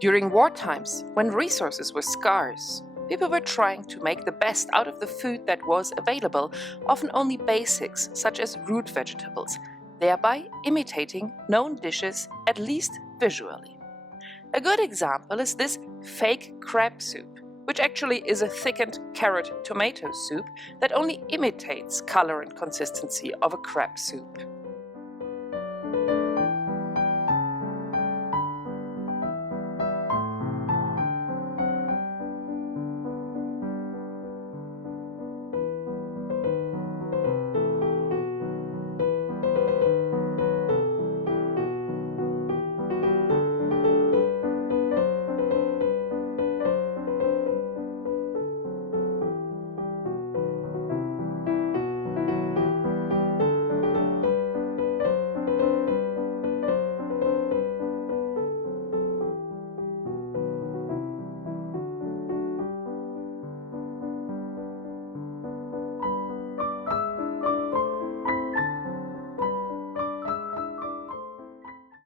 During war times, when resources were scarce, people were trying to make the best out of the food that was available, often only basics such as root vegetables, thereby imitating known dishes, at least visually. A good example is this fake crab soup, which actually is a thickened carrot tomato soup that only imitates color and consistency of a crab soup.